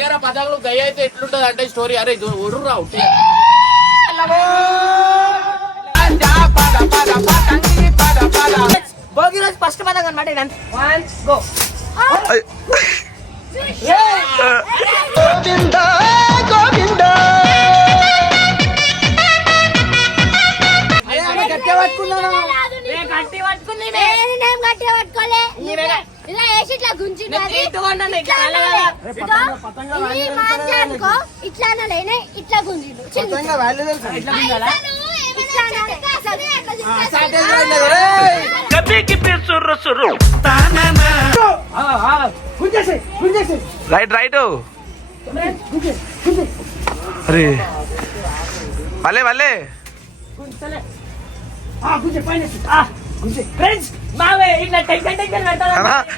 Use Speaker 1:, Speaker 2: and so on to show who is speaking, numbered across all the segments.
Speaker 1: దగ్గర పదవులు గయ్య అయితే ఎట్లుంటది అంటే స్టోరీ అరే ఒర్రు రావు
Speaker 2: భోగి రోజు ఫస్ట్ పదం అనమాట గో.
Speaker 3: ఇలా వేసి ఇట్లా గుంజినది
Speaker 2: ఇట్లా అన్నాను
Speaker 3: ఇట్లా గుంజిండు.
Speaker 4: Right right. అరే. మళ్ళీ మళ్ళీ.
Speaker 2: ఫ్రెండ్స్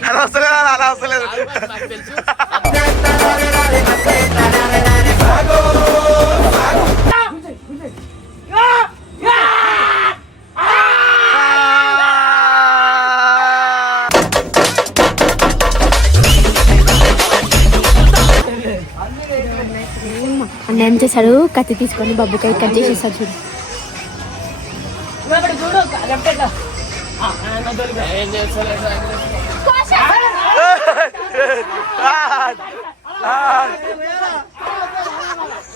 Speaker 4: అలా వస్తలేదు అలా
Speaker 3: అన్న ఏం చేశాడు? కత్తి తీసుకొని బబ్బుకాయ కట్ చేసేసాడు చూడు.
Speaker 2: ఆ, ఆ,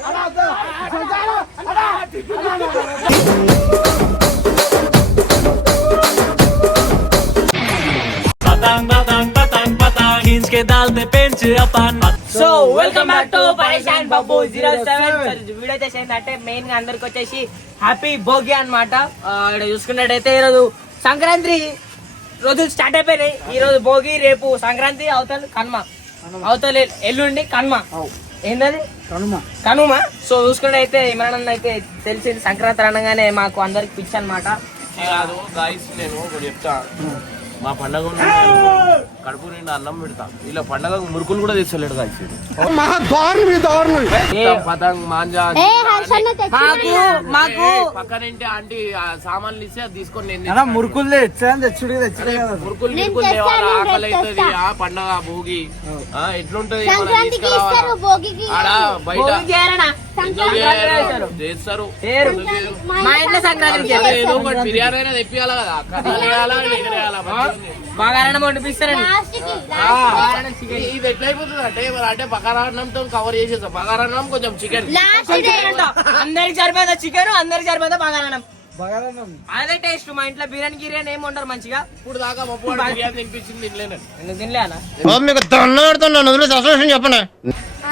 Speaker 2: నా తోలిగా. So welcome back to Pareshan Babu zero seven video వచ్చేసి అంటే మెయిన్గా అందరికి వచ్చేసి హ్యాపీ భోగి అనమాట ఆ, ఇక్కడ చూసుకున్నట్టయితే ఈరోజు సంక్రాంతి రోజులు స్టార్ట్ అయిపోయినాయి. ఈ రోజు భోగి రేపు సంక్రాంతి అవతల కనుమ. అవతల ఎల్లుండి కనుమ. ఏంటది కనుమ. సో చూసుకున్నట్టయితే ఇమ్రాన్ అయితే తెలిసింది సంక్రాంతి అనగానే మాకు అందరికి పిచ్చి అనమాట
Speaker 1: నేను ఒకటి చెప్తా. మా పండగ కడుపు నిండా అన్నం పెడతా. ఇలా పండగ మురుకులు కూడా గాయస్ పతంగ్ మాంజా
Speaker 3: ఏ హర్షన్న తెచ్చి
Speaker 2: మాకు మాకు.
Speaker 1: పక్కనింటి ఆంటీ ఆ సామాన్లు ఇస్తే అది తీసుకొని నేను
Speaker 5: మురుకులు
Speaker 1: మురుకులు
Speaker 3: నేను
Speaker 1: మురుకులు తేవాలి ఆకలి అవుతుంది. ఆ పండగ భోగి. ఆ, ఎట్లుంటది? ఆడ బయట. చేస్తారు
Speaker 2: చేయరు మా ఇంట్లో సంక్రాంతికి
Speaker 1: అరే,
Speaker 2: చేయరు.
Speaker 1: ఏదో ఒకటి బిర్యానీ అయినా తెప్పియాలా కదా? వేయాలా, ఎగరేయాలా, ఇది ఎట్లయిపోతుంది అంటే మరి అంటే కవర్ చేసేస్తాం బకారాన్నం కొంచెం చికెన్.
Speaker 2: అందరికి సరిపోయిందా చికెన్? అందరికి సరిపోయిందా
Speaker 5: బగారన్నం
Speaker 2: అదే టేస్ట్. మా ఇంట్లో బిర్యానీ గిర్యానీ ఏమి ఉండరు మంచిగా.
Speaker 1: ఇప్పుడు దాకా పప్పు బిర్యానీ తినిపించింది తినలేను
Speaker 2: తినలేనా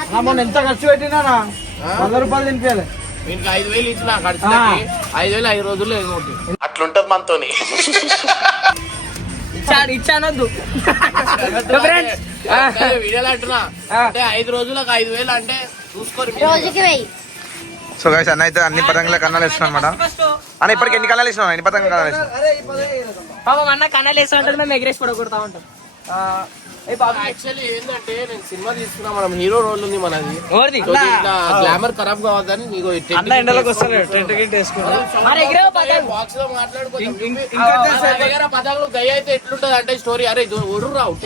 Speaker 5: ఆ, మొన్న ఎంత ఖర్చు పెట్టినానా వంద రూపాయలు తినిపించాలి
Speaker 1: వీనికి ఐదు వేలు ఇచ్చిన ఖర్చులకి ఐదు వేలు ఐదు రోజుల్లో ఎగొట్టి
Speaker 4: అట్లుంటది మనతోని.
Speaker 2: ఇచ్చాను ఇచ్చానొద్దు. ఫ్రెండ్స్
Speaker 1: వీడియోలు అంటున్నా. అంటే ఐదు రోజులకు ఐదు వేలు అంటే చూసుకొని మీరు.
Speaker 3: రోజుకి వెయ్యి.
Speaker 4: సో గైస్ అన్న అయితే అన్ని పతంగుల కన్నాలు ఇస్తున్నాం అనమాట అన్న ఇప్పటికి ఎన్ని కన్నాలు ఇస్తున్నాం ఎన్ని పతంగుల కన్నాలు
Speaker 5: పదే
Speaker 2: పాపం అన్న కన్నాలు ఉంటాడు మేము ఎగరేసి పడగొడతా ఉంటాం.
Speaker 1: యాక్చువల్లీ ఏంటంటే నేను సినిమా తీసుకున్నా మనం హీరో రోల్ ఉంది మనది. గ్లామర్ ఖరాబ్ కావద్దని నీకు
Speaker 5: అన్న ఎండలోకి వస్తాడు. టెంట్ గిట్ వేసుకుని.
Speaker 2: మరి ఎగిరే పతంగ్.
Speaker 1: బాక్స్లో అయితే ఎట్లుంటది అంటే స్టోరీ అరే రావు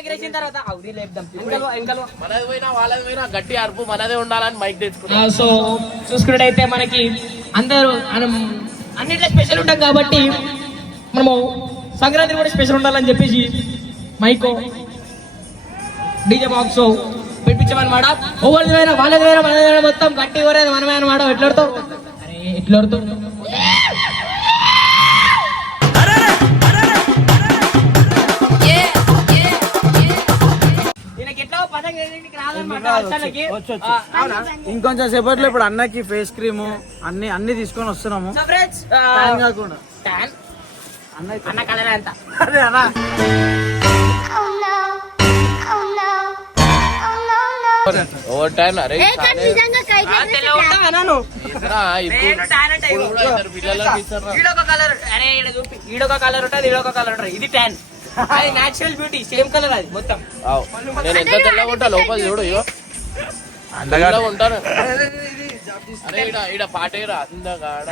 Speaker 2: ఎగరేసిన తర్వాత లేపుదాం.
Speaker 1: మనది పోయినా వాళ్ళది పోయినా గట్టి అరుపు. మనదే ఉండాలని మైక్ తెచ్చుకున్నా.
Speaker 2: సో చూసుకున్నట్టయితే మనకి అందరూ మనం అన్నింటిలో స్పెషల్ ఉంటాం కాబట్టి మనము సంక్రాంతి కూడా స్పెషల్ ఉండాలని చెప్పేసి మైకో డీజే బాక్స్ పెట్టించామన్నమాట ఎవరిది వేరే వాళ్ళది మొత్తం గట్టి ఎవరైనా మనమే అనమాట ఎట్లడుతావు అరే ఎట్లడుతావు
Speaker 5: ఇంకొంచెం సేపట్లో ఇప్పుడు అన్నకి ఫేస్ క్రీమ్ అన్ని అన్ని తీసుకొని వస్తున్నాము. కాకుండా. అన్న
Speaker 2: కలర్ ఎంత?
Speaker 5: అన్న.
Speaker 1: ఓవర్ టైం అరే
Speaker 2: టాన్? ఈడొక కలర్ అరే ఈడ చూపి. ఈడొక కలర్ ఉంటుంది ఈడొక కలర్ ఉంటుంది. ఇది ట్యాన్ అది నేచురల్ బ్యూటీ సేమ్ కలర్ అది మొత్తం.
Speaker 1: ఆవ్. నేను ఎంత తెల్లగా ఉంటా? లోపల చూడు ఇగో.
Speaker 4: అందగా
Speaker 1: ఉంటాను. అరే ఈడ ఈడ పాటేరా? అందగాడ.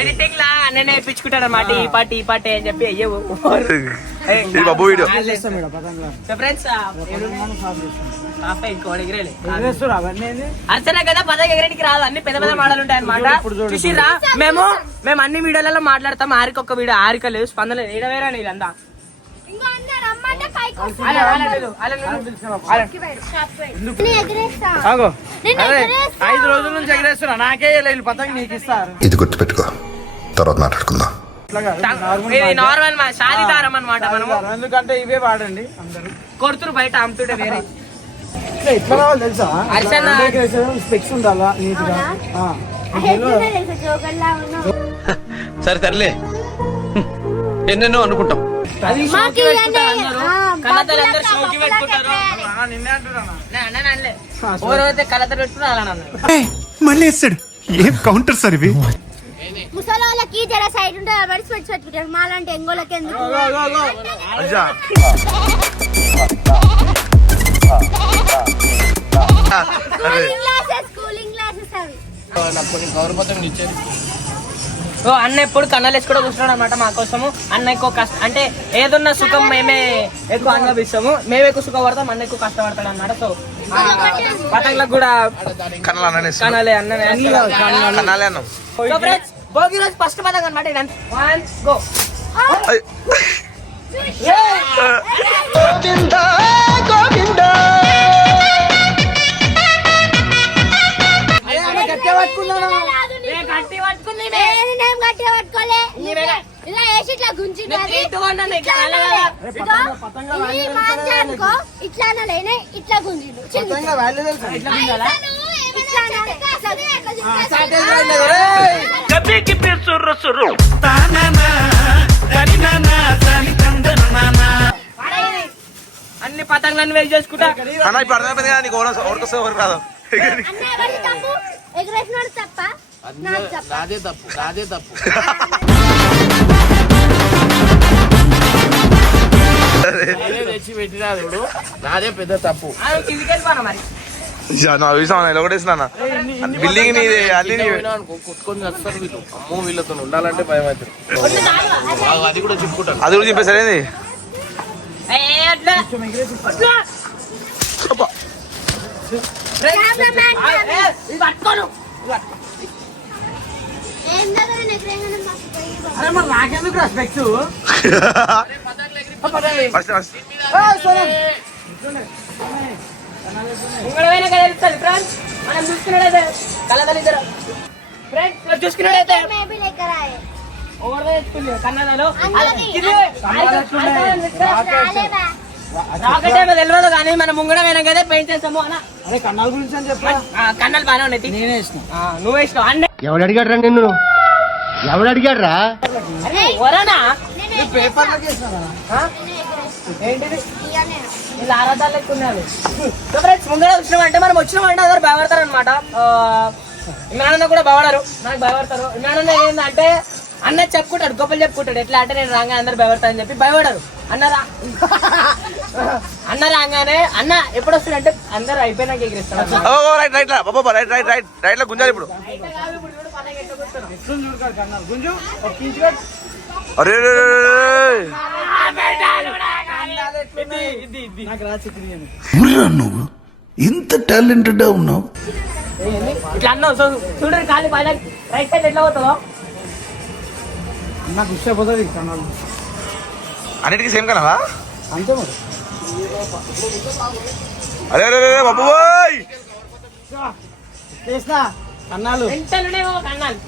Speaker 2: ఎడిటింగ్ లా అన్ననే ఇప్పించుకుంటాడు అన్నమాట ఈ పాటి ఈ పాటి అని చెప్పి అయ్యవు
Speaker 4: ఇది బాబు వీడియో.
Speaker 2: ఫ్రెండ్స్? అర్చన కదా పదవి ఎగరేటికి రాదు. అన్ని పెద్ద పెద్ద మాటలు ఉంటాయి అనమాట చూసిరా మేము మేము అన్ని వీడియోలలో మాట్లాడతాం. ఆరిక ఒక వీడియో ఆరిక లేదు స్పందన లేదు. ఈడ
Speaker 5: ఐదు రోజుల నుంచి ఎగరేస్తున్నా. నాకే వీళ్ళు పతంగి నీకు ఇస్తారు.
Speaker 6: ఇది గుర్తుపెట్టుకో. తర్వాత మాట్లాడుకుందాం.
Speaker 5: నార్మల్
Speaker 2: ఇది
Speaker 5: బాగా.
Speaker 2: నార్మల్ మా శాలి దారం అనమాట మనము.
Speaker 5: ఎందుకంటే ఇవే వాడండి అందరూ.
Speaker 2: కొడుతురు బయట అమ్ముతుంటే వేరే.
Speaker 5: ఎట్లా రావాలి తెలుసా. స్పెక్స్ ఉండాలా
Speaker 3: నీట్గా
Speaker 1: సరే తరలే ఎన్నెన్నో అనుకుంటాం.
Speaker 7: మళ్ళీ వేస్తాడు. ఏం కౌంటర్ సార్ ఇవి?
Speaker 3: జర సైడ్ ఉంటే పడి స్పెట్స్ పెట్టుకుంటారు మాలాంటి ఎంగోళ్ళకి ఎందుకు? కూలింగ్ గ్లాసెస్ కూలింగ్ గ్లాసెస్ అవి.
Speaker 1: నాకు కొన్ని గౌరవతం ఇచ్చేది.
Speaker 2: సో అన్న ఎప్పుడు కన్నాలు వేసుకోవడం కూర్చున్నాడు అనమాట మా కోసము. అన్న ఎక్కువ కష్టం అంటే ఏదున్న సుఖం మేమే ఎక్కువ అనుభవిస్తాము. మేము ఎక్కువ సుఖపడతాం అన్న ఎక్కువ కష్టపడతాడు అన్నమాట. సో పతంగులకు కూడా కనాలే అన్న భోగి రోజు ఫస్ట్ పతంగ అనమాట వన్ గో పట్టుకుంది
Speaker 3: నేనేం గట్టిగా పట్టుకోలే. ఇలా వేసి ఇట్లా గుంజినది
Speaker 2: ఇట్లా
Speaker 3: అనుకో ఇట్లా
Speaker 2: పడేది. అన్ని పతంగులను వేసి చేసుకుంటా.
Speaker 4: అన్న ఇప్పుడు అర్థమైపోయింది కదా నీకు ఎవరు రాదు
Speaker 3: ఎగరేసినోడు తప్ప? నాకు తప్ప
Speaker 1: నాదే తప్పు నాదే తప్పు. నాదే తెచ్చి ఇప్పుడు. నాదే పెద్ద తప్పు.
Speaker 2: మరి?
Speaker 4: అజ్జా, నా చూసాను ఇలా ఒకటి వేసినా బిల్డింగ్ నీది
Speaker 1: అనుకో, కొట్టుకొని వస్తారు వీళ్ళు. అమ్మో వీళ్ళతో ఉండాలంటే భయం అవుతుంది. అది కూడా చెప్పుకుంటాను.
Speaker 4: అది కూడా చెప్పేసరి ఏంది
Speaker 2: ఏ, అట్లా. అట్లా.
Speaker 3: కెమెరామ్యాన్
Speaker 2: ఆ, ఏ, ఇది పట్టుకోను.
Speaker 5: అరే మరి నాకెందుకు రెస్పెక్ట్
Speaker 4: ఫస్ట్ ఫస్ట్.
Speaker 2: ఇంకోడైనా కదా తెలుస్తుంది ఫ్రెండ్స్ మనం చూసుకున్నాడైతే కళ్ళదలు ఇద్దరు. ఫ్రెండ్స్ ఇక్కడ చూసుకున్నాడైతే
Speaker 3: మేబీ లెక్కరాయే
Speaker 2: ఓవర్గా తెచ్చుకుంది కన్నదాలు.
Speaker 3: అందరికీ. రాలేదా
Speaker 2: రాకెట్. ఏమో తెలియదు కానీ మనం ముంగడ పోయినా కదా పెయింట్ చేస్తాము అన్న.
Speaker 5: కన్నాల గురించి అని చెప్పా
Speaker 2: ఆ, కన్నాలు బాగానే ఉన్నాయి.
Speaker 5: నేనే ఇష్టం
Speaker 2: ఆ, నువ్వు వేసినావు? అన్న
Speaker 8: ఎవడు అడిగాడు రా నిన్ను? ఎవడు అడిగాడు రా
Speaker 2: వీళ్ళు ఆరాధాలు ఉన్నారు ఫ్రెండ్స్ ముందర వచ్చినామంటే మనం వచ్చినామంటే అందరు భయపడతారు అనమాట ఇమ్రాన్ కూడా భయపడరు. నాకు భయపడతారు. ఇమ్రాన్ ఏంటంటే అన్న చెప్పుకుంటాడు గొప్పలు చెప్పుకుంటాడు. ఎట్లా అంటే నేను రాగా అందరు భయపడతా అని చెప్పి భయపడరు. అన్నరా అన్న రాగానే అన్న ఎప్పుడు వస్తాడంటే అందరు అయిపోయినాక ఎగిరిస్తాడు
Speaker 4: గుంజాలి ఇప్పుడు. అరే
Speaker 7: నువ్వు? ఇంత టాలెంటెడ్ ఉన్నావు?
Speaker 2: ఇట్లా అన్నావు చూడండి పైన రైట్ సైడ్ ఎట్లా పోతుందో
Speaker 5: నాకు ఇష్టపోతుంది కన్నాలు
Speaker 4: అన్నిటికీ సేమ్ కనవా
Speaker 5: అంతే మరి.
Speaker 4: అరే అరే అరే బాబు ఓయ్!
Speaker 5: చేసిన కన్నాలు.
Speaker 2: కన్నాను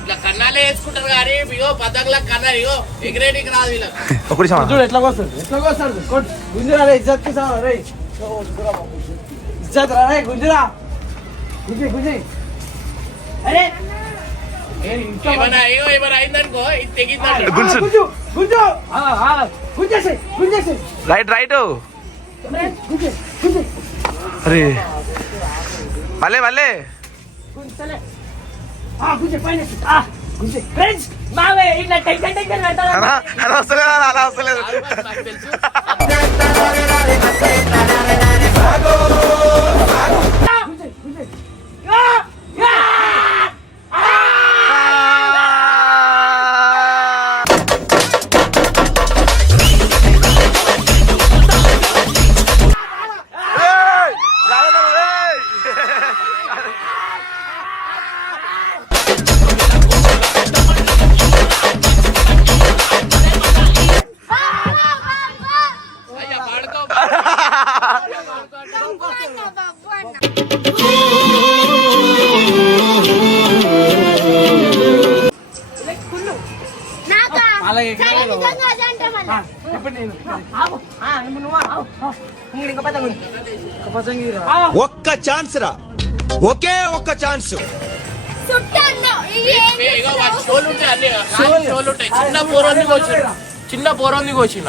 Speaker 1: ఇట్లా కన్నాలే వేసుకుంటారు కానీ ఇగో పద్దకుల ఇగో ఎగిరేటికి రాదు వీళ్ళకి
Speaker 5: చూడు ఎట్లా కోస్తాడు ఎట్లా గుంజురా రే ఇజ్జత్కి సావా రే. ఇజ్జత్ రా రే గుంజురా. గుంజి గుంజి.
Speaker 2: అరే
Speaker 1: ఏమైనా ఏమైనా అయిందనుకో ఇది తెగిందండి
Speaker 4: గుంజు
Speaker 5: గుంజు గుంజు. గుంజేసి గుంజేసి
Speaker 4: రైట్ రైట్
Speaker 5: గుంజే గుంజే.
Speaker 4: అరే. మళ్ళీ మళ్ళీ.
Speaker 2: గుంజలే
Speaker 5: ఆ గుంజే పైన
Speaker 9: ఛాన్స్ రా ఒకే ఒక్క ఛాన్స్.
Speaker 1: చిన్న పోరోని కోసిన చిన్న కోసిన.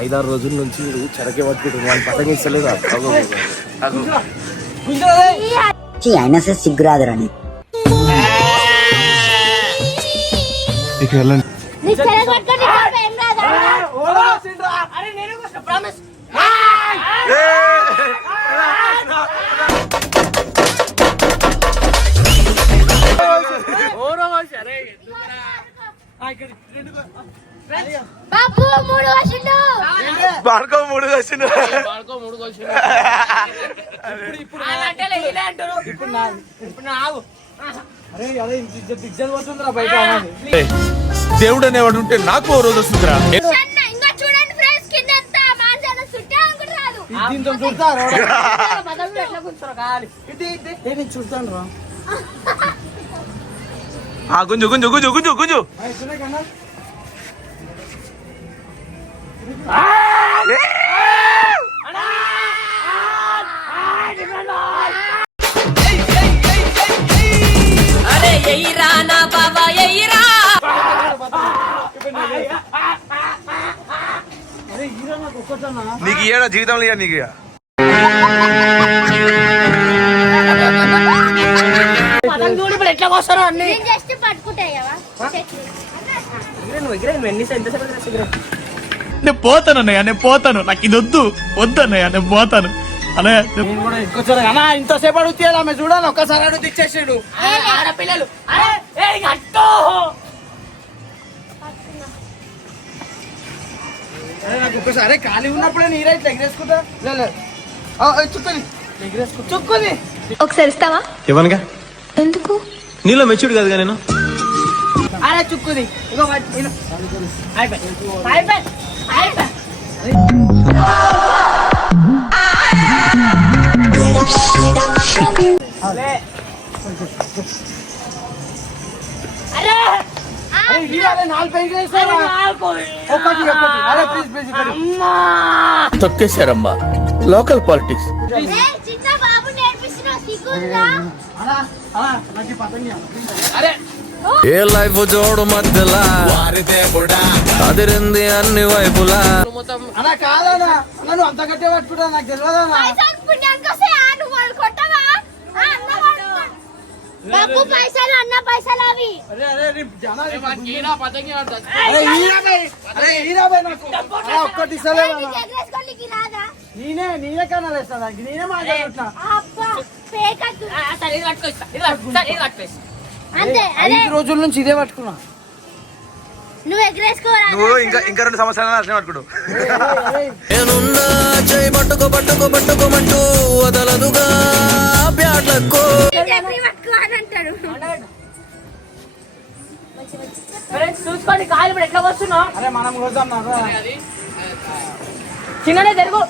Speaker 1: ఐదారు రోజుల నుంచి చెరకే పట్టుకుంటుంది వాళ్ళు పతంగి ఇస్తలేదు
Speaker 10: అయినా సరే
Speaker 7: వెళ్ళండి
Speaker 3: బాబు మూడు వచ్చిండు.
Speaker 4: భార్గవ్ మూడు వచ్చింది
Speaker 1: పాడుకో మూడు కోసిన
Speaker 2: అంటే ఇలా అంటారు ఇప్పుడు నా ఇప్పుడు నా ఆగు
Speaker 5: అరే అదే ఇజ్జత్ ఇజ్జత్ పోతుందిరా బయట అన్నది.
Speaker 9: దేవుడు అనేవాడు ఉంటే నాకు ఓ రోజు వస్తుందిరా
Speaker 3: సన్న, ఇంకా చూడండి ఫ్రెండ్స్ కింద ఎంత మాంజాల చుట్టే అనుకుంటు రాదు
Speaker 5: ఇది దీంతో
Speaker 2: ఇది
Speaker 5: నేను చుడతాను రా.
Speaker 4: ఆ గుంజు గుంజు గుంజు గుంజు గుంజు.
Speaker 2: అరే ఎయిరా నా బాబా ఎయిరా
Speaker 5: నాకు
Speaker 4: ఇయ్యడా? జీవితంలో ఇయ్య నీకు
Speaker 2: ఎట్లా అన్ని.
Speaker 3: నేను జస్ట్
Speaker 7: పోతాను అన్నయ్య నేను పోతాను. నాకు ఇది వద్దు. వద్దు అన్నయ్య నేను పోతాను.
Speaker 5: అన్నా ఇంతసేపు అడుగుతాడు ఆమె చూడాలి ఒక్కసారి అడుగుతూ ఇచ్చేసాడు.
Speaker 2: ఆడపిల్లలు. అరే
Speaker 5: నాకు ఒక్కసారి అరే ఖాళీ ఉన్నప్పుడే నీరే ఇట్లా ఎగరేసుకుంటా? లే, లే. ఆ, ఆ, చుక్కని. ఎగరేసుకో చుక్కని.
Speaker 3: ఒకసారి ఇస్తావా?
Speaker 9: ఇవ్వనుగా?
Speaker 3: ఎందుకు?
Speaker 9: నీలో మెచ్యూర్డ్ కాదుగా నేను?
Speaker 5: అరే చుక్కుని. ఇగో వాటి- ఇను.
Speaker 2: అయిపోయి. అయిపోయి. అయిపోయి. అరే.
Speaker 9: తొక్కేశారమ్మా. లోకల్ పాలిటిక్స్
Speaker 3: ఏ చిన్న బాబు నేర్పిస్తున్నా సిగ్గుందా?
Speaker 5: అలా అలా నాకు ఈ పతంగి ఇవ్వు.
Speaker 1: అరే
Speaker 9: ఏ లైఫ్ జోడు మధ్యలా? అదిరింది అన్ని వైపులా.
Speaker 1: మొత్తం
Speaker 5: అలా కాదనా నన్ను అంత పట్టుకుంటా నాకు
Speaker 3: పైసలు పుణ్యానికి వస్తే ఆ నువ్వు వాడు కొట్టవా ఆ, అన్న వాడు కొట్ట- బాబు పైసలు అన్న పైసలు అవి.
Speaker 5: అరే అరే జనాలు
Speaker 1: వాడికి పతంగి
Speaker 5: అరే అరే నాకు. అరే ఒక్కటి
Speaker 3: ఎగరేసుకోనికి రాదా?
Speaker 5: నేనే నేనే కన్నా వేస్తా దానికి. నేనే మాట్లాడుతున్నా.
Speaker 3: అబ్బా
Speaker 2: సరే ఇది పట్టుకో ఇది
Speaker 3: అంతే అరే
Speaker 5: ఐదు రోజుల నుంచి ఇదే పట్టుకున్నా.
Speaker 3: నువ్వు ఎగరేసుకోరా
Speaker 4: నువ్వు ఇంకా ఇంకా రెండు సంవత్సరాలు అట్లే పట్టుకోడు.
Speaker 9: నేనున్నా చేయి పట్టుకో పట్టుకో పట్టుకోమంటూ వదలదుగా బ్యాట్లకో
Speaker 2: ఫ్రెండ్స్ చూసుకోండి కాలు ఇప్పుడు ఎట్లా వస్తున్నావు
Speaker 5: అరే మనం కోసం
Speaker 2: చిన్ననే జరుగు.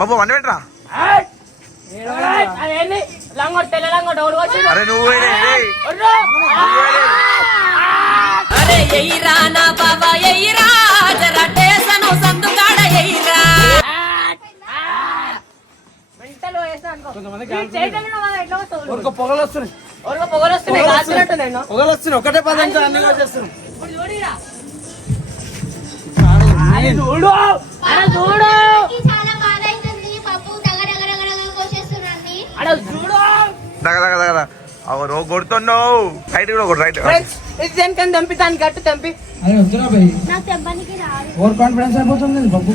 Speaker 4: బాబు వన్ పెట్టరా
Speaker 2: లంగోడు తెల్ల లంగోడు ఒకడు వచ్చిండు
Speaker 4: అరే నువ్వు.
Speaker 2: అరే ఎయిరా నా బాబా ఎయిరా. జరా టేసను సందుకాడ ఎయిరా.
Speaker 5: పొగలు వస్తున్నాయి.
Speaker 2: పొగలు వస్తున్నాయి
Speaker 5: పొగలు వస్తున్నాయి. ఒకటే అన్ని వచ్చేస్తున్నాయి
Speaker 2: చూడు.
Speaker 4: కొడుతున్నావు. రైట్ కూడా రైట్
Speaker 2: ఇది దేనికని తెంపి
Speaker 5: ఓవర్ కాన్ఫిడెన్స్ అయిపోతుంది బాబు.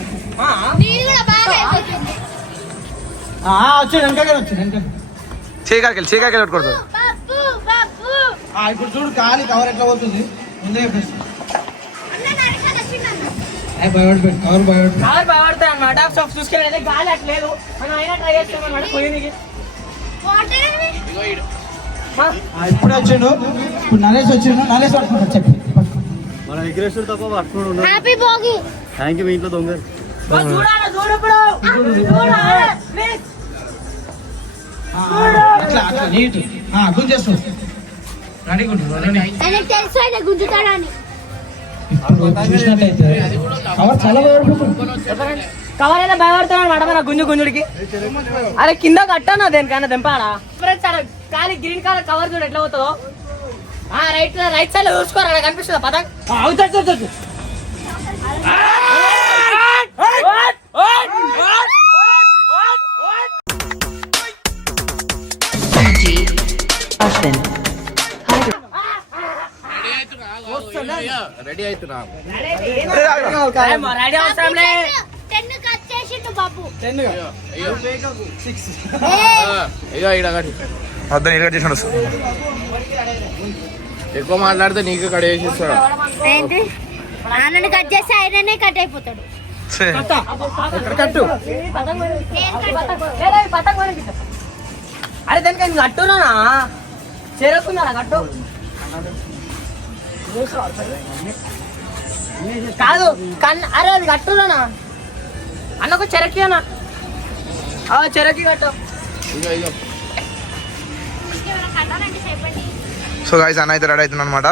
Speaker 5: వచ్చాడు వెనకాల వచ్చాడు వెనకాల
Speaker 4: కొట్టుకోడు
Speaker 5: ఇప్పుడు చూడు ఖాళీ కవర్ ఎట్లా పోతుంది? ముందే చెప్పేసి
Speaker 3: అన్న నరకాలి వచ్చిందన్న
Speaker 5: భయపడిపోయి కవర్ భయపడిపోయి
Speaker 2: కారు భయపడతాయి అనమాట సో చూసుకెళ్ళి అయితే గాలి అట్లేదు మనం అయినా ట్రై చేస్తాం అనమాట పోయినకి.
Speaker 3: వాటర్ ఏమి?
Speaker 5: ఇప్పుడే వచ్చిండు. ఇప్పుడు నరేష్ వచ్చిండు. నరేష్ పట్టుకుంటా చెప్పి.
Speaker 3: హ్యాపీ భోగి.
Speaker 2: చూడాలి చూడు ఇప్పుడు. చూడు ప్లీజ్
Speaker 5: అట్లా అట్లా నీట్.
Speaker 2: కవర్ అయితే భయపడుతున్నాడు మాట మన గుంజు గుంజుడికి. అరే కింద కట్టానా దేనికన్నా దింపాడా? కాలి గ్రీన్ కలర్ కవర్ చూడు ఎట్లా పోతుందో. ఆ రైట్ రైట్ సైడ్ చూసుకోరా అక్కడ కనిపిస్తుందా
Speaker 1: రెడీ అవుతున్నా
Speaker 2: రెడీ
Speaker 3: టెన్ కట్ చేసిండు బాబు
Speaker 4: కట్ వస్తుంది
Speaker 1: ఎక్కువ మాట్లాడితే నీకు కడ వేసిస్తాడు
Speaker 3: ఏంటి నాన్నని కట్ చేస్తే ఆయననే కట్ అయిపోతాడు
Speaker 5: కట్టు.
Speaker 2: అరే దానికి నేను కట్టునా కట్టు? కాదు కన్ అరే అది అన్నకు చెరకి అన్న. ఆ చెరకి కట్టు.
Speaker 1: ఇక ఇక
Speaker 4: సో గాయస్ అన్న అయితే రెడీ అవుతుంది అనమాట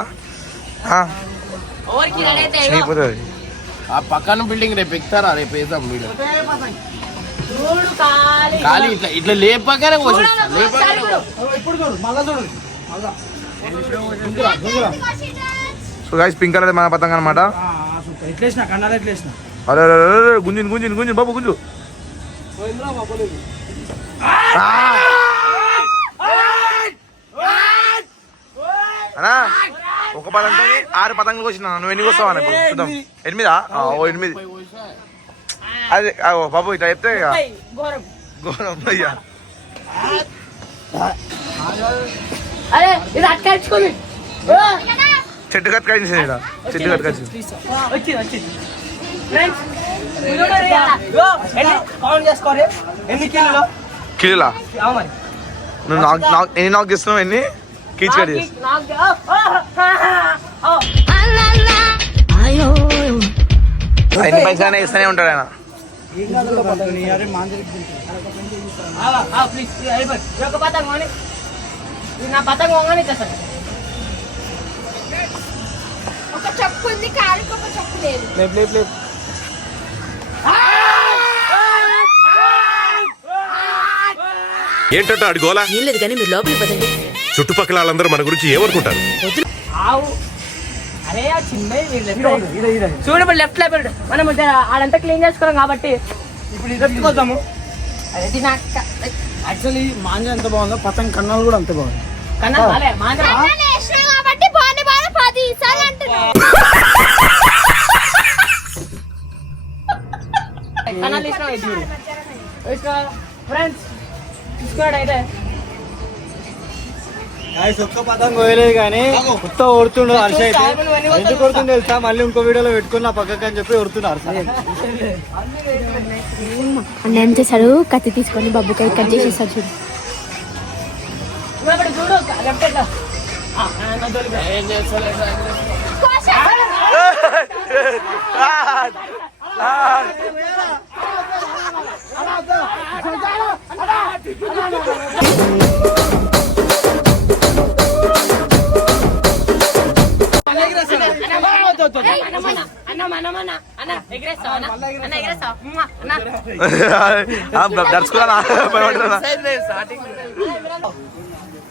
Speaker 1: ఆ పక్కన బిల్డింగ్ రేపు ఎక్కుతారా? రేపు వేద్దాం
Speaker 2: కాలి
Speaker 1: ఖాళీ. ఇట్లా ఇట్లా
Speaker 5: ఇప్పుడు చూడు మళ్ళా చూడు.
Speaker 4: సో గాయస్ పింక్ కలర్ మన పతంగ అనమాట అరే అరే, గుంజింది గుంజింది గుంజింది బాబు గుంజు. ఒక పతంతో ఆరు పతంగులు వచ్చిన నువ్వు ఎన్ని వస్తావు ఇప్పుడు? చూద్దాం. ఎనిమిదా? ఓ ఎనిమిది. అదే బాబు ఇట్లా చెప్తే
Speaker 2: ఘోరం
Speaker 4: అయ్యా.
Speaker 2: అరే ఇది అట్టించుకుంది
Speaker 4: చెట్టు ఇక్కడ చెట్టు కట్టుకొచ్చింది
Speaker 2: వచ్చింది వచ్చింది ఫ్రెండ్స్ ఎన్ని
Speaker 4: నువ్వు నాకు నాకు ఎన్ని నాకు ఇస్తున్నావు ఎన్ని కీచ్ కట్ చేసి
Speaker 2: నాకు నాకు- ఆ, ఆ, ఆ,
Speaker 4: ఎన్ని పైసలు ఇస్తూనే ఉంటాడు ఆయన
Speaker 2: ప్లీజ్ నా పతంగ వంగని ఇచ్చేస్తాను
Speaker 3: ఒక చెప్పు ఉంది కాలికి ఒక చెప్పు లేదు.
Speaker 6: ఏంటంటే అడి గోలా?
Speaker 10: ఏం లేదు కానీ మీరు లోపలికి పదండి.
Speaker 6: చుట్టుపక్కల వాళ్ళందరూ మన గురించి ఏమనుకుంటారు?
Speaker 2: ఆవు. అరే ఆ చిన్నది చూడు ఇప్పుడు లెఫ్ట్ లెఫ్ట్ మనం ఆడంతా క్లీన్ చేసుకోవడం కాబట్టి.
Speaker 5: ఇప్పుడు ఇది
Speaker 2: తినాక
Speaker 5: యాక్చువల్లీ మాంజ ఎంత బాగుందో పతంగ్ కన్నాలు కూడా అంత బాగుంది.
Speaker 2: ఫ్రెండ్స్ చూసుకోడు అయితే.
Speaker 5: ఒక్క పతంగ్ కోయలేదు కానీ కొత్త ఓడుతుండు హర్ష అయితే ఎందుకు కొడుతుండే తెలుసా? మళ్ళీ ఇంకో వీడియోలో పెట్టుకుని నా పక్కకి అని చెప్పి కొడుతున్నారు
Speaker 3: అన్న ఏం చేశాడు? కత్తి తీసుకొని బాబుకాయ కట్ చేసేసాడు చూడు.
Speaker 2: ఇప్పుడు చూడు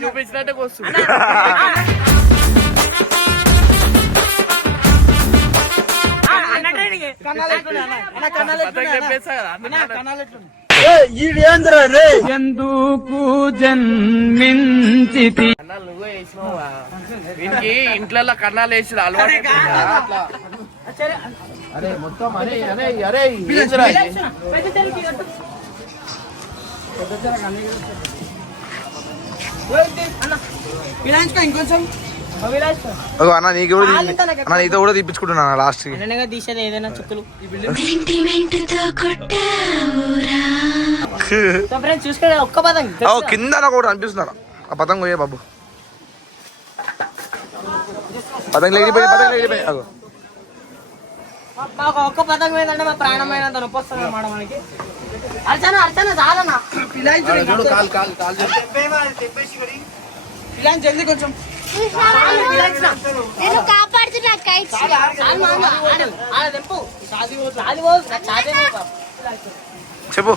Speaker 1: చూపించినట్టే వస్తుంది
Speaker 5: ఎందుకు జన్మించి
Speaker 1: వీనికి ఇంట్లో కన్నాలు వేసి అలవాటు అరే మొత్తం అరే అరే అరే ఏందిరా?
Speaker 2: అన్న
Speaker 4: నీకు కూడా తీ- అన్న నీతో కూడా తీపించుకుంటున్నా లాస్ట్కి.
Speaker 2: అన్నగా తీసేది ఏదైనా చుక్కలు. సో ఫ్రెండ్స్ చూసుకునే ఒక్క పదం.
Speaker 4: ఓ కింద అనిపిస్తున్నాడు ఆ పతంగ పోయే బాబు. పతంగ అగో.
Speaker 2: మాకు ఒక్క పదం ఏంటంటే మా ప్రాణమైన నొప్పి వస్తుంది అన్నమాట మనకి అర్చన అర్చన చాలన్నా
Speaker 3: నేను కాపాడుతున్నా కైట్స్
Speaker 4: చెప్పు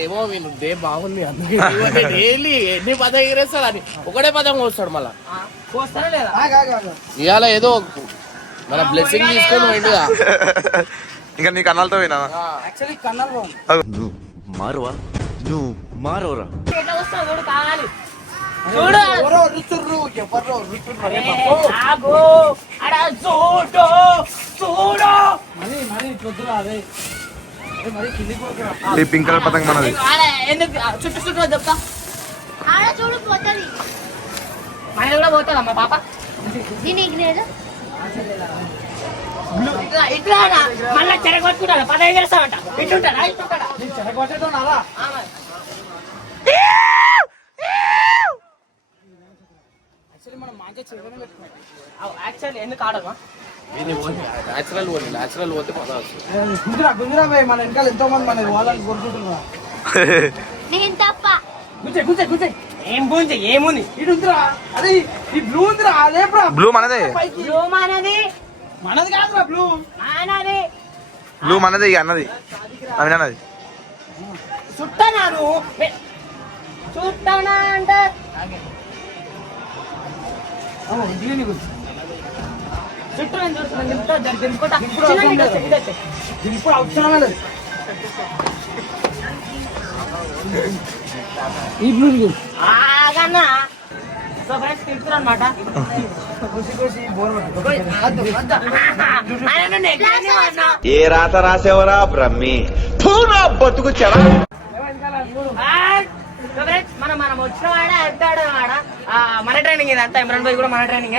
Speaker 1: ఏమో వీళ్ళు డే బాగుంది అందుకే డైలీ ఎన్ని పదం ఎగిరేస్తారు అని ఒకటే పదం వస్తాడు మళ్ళా ఇవాళ ఏదో మన బ్లెస్సింగ్ తీసుకొని పోయిండుగా
Speaker 4: ఇంకా నీ కన్నాలతో పోయినా
Speaker 2: యాక్చువల్లీ కన్నర్
Speaker 9: మారువా నువ్వు మారోరా
Speaker 2: చూడు. కావాలి చూడు ఏ, ఆగు. అడ చూడు చూడు.
Speaker 4: ఈ పింక్ కలర్ పతంగ మనది.
Speaker 2: ఎందుకు? చుట్టూ చుట్టూ చెప్తా.
Speaker 3: ఆడ చూడు పోతుంది.
Speaker 2: మన కూడా పోతుందా మా పాప?
Speaker 3: దీని ఇగ్నేరు
Speaker 2: ఇట్లా. మళ్ళా చెరగొట్టుకుంటాడు? పదహైదు చేస్తామంట ఇట్టుంటాడా ఇట్టుంటాడా యాక్చువల్లీ ఎందుకు ఆడమా
Speaker 1: న్యాచురల్ పోతే పద వస్తుంది
Speaker 3: నేను తప్ప.
Speaker 2: ఏం గుంజ ఏముంది?
Speaker 4: బ్లూ మనదే.
Speaker 2: బ్లూ మనది. మనది కాదు బ్లూ మనది.
Speaker 4: బ్లూ మనదే ఇక అన్నది. అవి అన్నది.
Speaker 2: చుట్టనాను చుట్టనా అంటే చుట్టూ నేను చూస్తున్నాను దింపుతా దింపుకుంటా చిన్న నీకు వచ్చే, ఇది వచ్చే. దింపుడు అవసరం లేదు. ఆగన్నా. సో ఫ్రెండ్స్ తింటున్నా అనమాట
Speaker 4: ఏ రాత రాసేవరా బ్రహ్మి? బతుకు
Speaker 2: మనం మనం వచ్చిన వాడే అంటాడు వాడ? మన ట్రైనింగ్ ఇది అంతా ఇమ్రాన్ భాయ్ కూడా మన ట్రైనింగ్